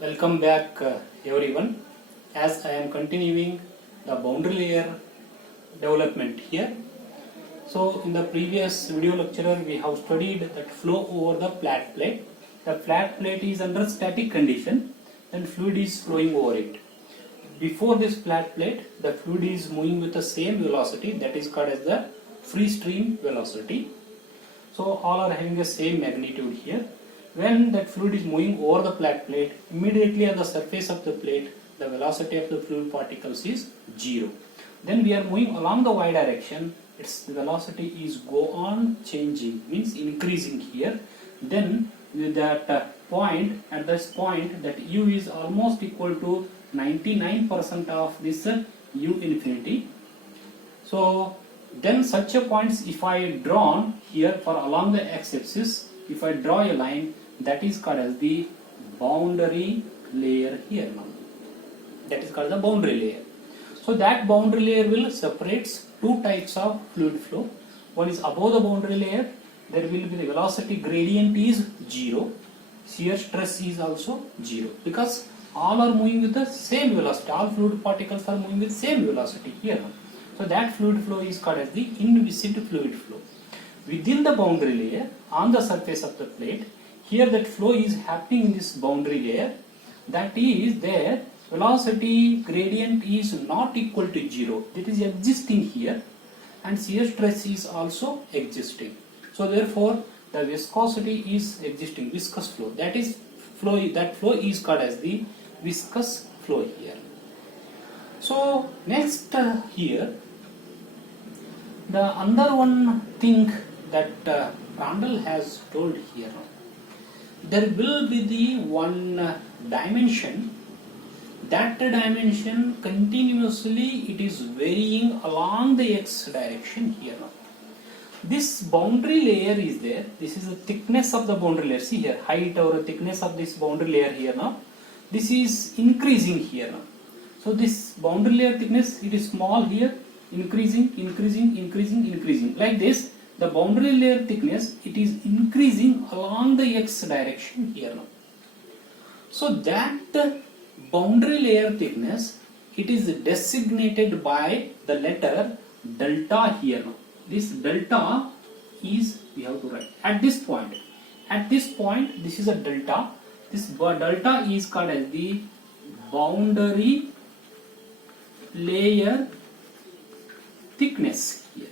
Welcome back everyone. As I am continuing the boundary layer development here. So in the previous video lecture we have studied that flow over the flat plate. The flat plate is under static condition and fluid is flowing over it. Before this flat plate the fluid is moving with the same velocity, that is called as the free stream velocity. So all are having the same magnitude here. When that fluid is moving over the flat plate, immediately on the surface of the plate, the velocity of the fluid particles is 0. Then we are moving along the y direction, its velocity is go on changing, means increasing here. Then with that point, at this point, that u is almost equal to 99% of this u infinity. So then such a points, if I draw here for along the x-axis, if I draw a line, that is called as the boundary layer here now. That is called the boundary layer. So that boundary layer will separates two types of fluid flow. One is above the boundary layer, there will be the velocity gradient is 0, shear stress is also 0, because all are moving with the same velocity, all fluid particles are moving with same velocity here now. So that fluid flow is called as the inviscid fluid flow. Within the boundary layer, on the surface of the plate, here that flow is happening in this boundary layer, that is there velocity gradient is not equal to 0, it is existing here, and shear stress is also existing. So therefore the viscosity is existing, viscous flow, that is flow, that flow is called as the viscous flow here. So next here the another one thing that Randall has told here, there will be the one dimension, that dimension continuously it is varying along the x direction here now. This boundary layer is there, this is the thickness of the boundary layer, see here, height or thickness of this boundary layer here now, this is increasing here now. So this boundary layer thickness, it is small here, increasing, like this. The boundary layer thickness, it is increasing along the x direction here now. So that boundary layer thickness, it is designated by the letter delta here now. This delta is, we have to write at this point. At this point, this is a delta. This delta is called as the boundary layer thickness here.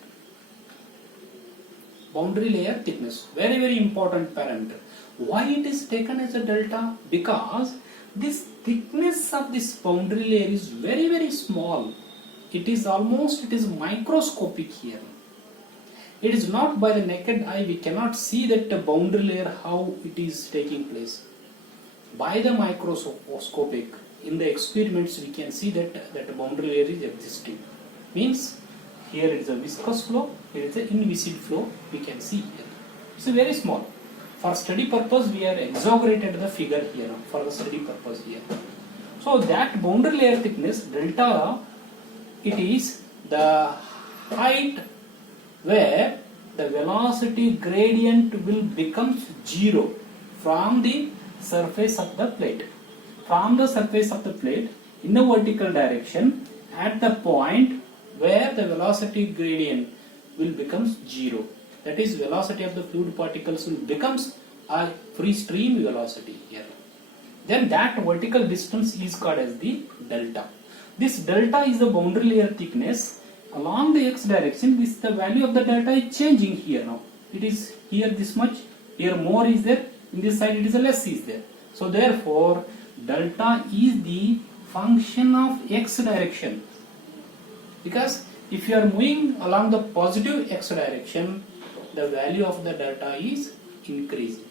Boundary layer thickness, very important parameter. Why it is taken as a delta? Because this thickness of this boundary layer is very small. It is almost, it is microscopic here. It is not by the naked eye, we cannot see that the boundary layer how it is taking place. By the microscopic, in the experiments we can see that the boundary layer is existing. Means here it is a viscous flow, here is an inviscid flow, we can see here. It's very small. For study purpose we are exaggerated the figure here for the study purpose here. So that boundary layer thickness delta, it is the height where the velocity gradient will become 0 from the surface of the plate. From the surface of the plate in the vertical direction at the point where the velocity gradient will become 0. That is velocity of the fluid particles will becomes a free stream velocity here. Then that vertical distance is called as the delta. This delta is the boundary layer thickness. Along the x direction, this the value of the delta is changing here now. It is here this much, here more is there, in this side it is a less is there. So therefore delta is the function of x direction. Because if you are moving along the positive x direction, the value of the delta is increasing.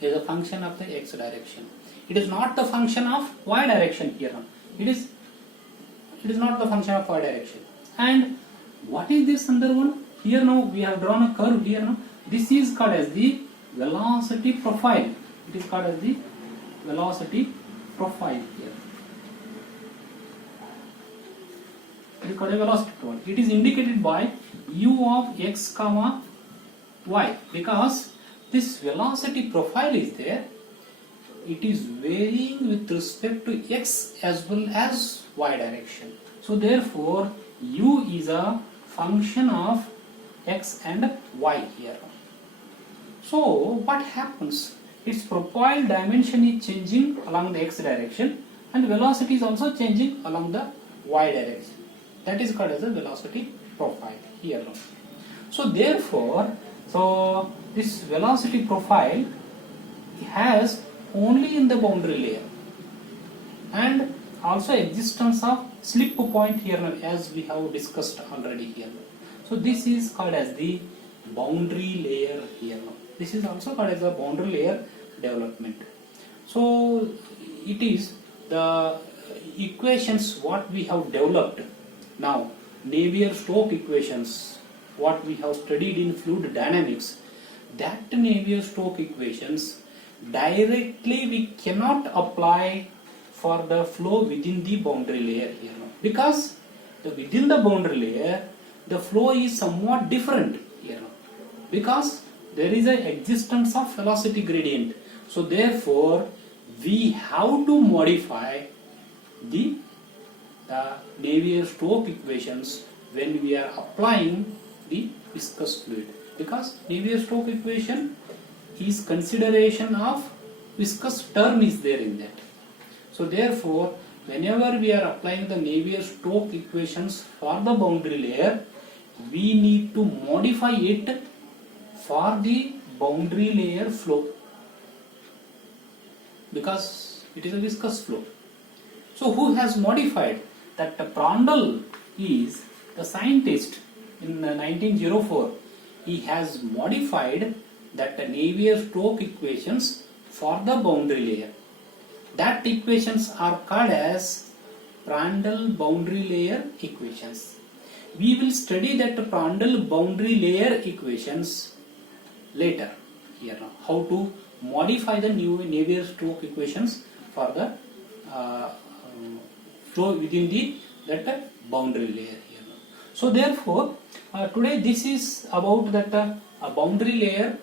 It is a function of the x direction. It is not the function of y direction here now. It is not the function of y direction. And what is this other one? Here now we have drawn a curve here now. This is called as the velocity profile. It is called as the velocity profile here. It is called a velocity profile. It is indicated by u of x comma y, because this velocity profile is there. it is varying with respect to x as well as y direction. So therefore u is a function of x and y here. So what happens? Its profile dimension is changing along the x direction and velocity is also changing along the y direction. That is called as a velocity profile here. So therefore, this velocity profile has only in the boundary layer and also existence of slip point here as we have discussed already here. So this is called as the boundary layer here. This is also called as a boundary layer development. So it is the equations what we have developed now, Navier-Stokes equations what we have studied in fluid dynamics, that Navier-Stokes equations directly we cannot apply for the flow within the boundary layer here, because within the boundary layer the flow is somewhat different here, because there is an existence of velocity gradient. So therefore we have to modify the Navier-Stokes equations when we are applying the viscous fluid, because Navier-Stokes equation is consideration of viscous term is there in that. So therefore whenever we are applying the Navier-Stokes equations for the boundary layer, we need to modify it for the boundary layer flow, because it is a viscous flow. So who has modified that? Prandtl is the scientist in 1904. He has modified that Navier-Stokes equations for the boundary layer. That equations are called as Prandtl boundary layer equations. We will study that Prandtl boundary layer equations later here, how to modify the new Navier-Stokes equations for the flow within the boundary layer here. So therefore today this is about that boundary layer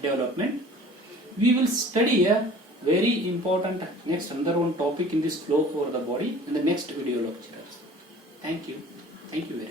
development. We will study a very important next another one topic in this flow over the body in the next video lectures. Thank you very much.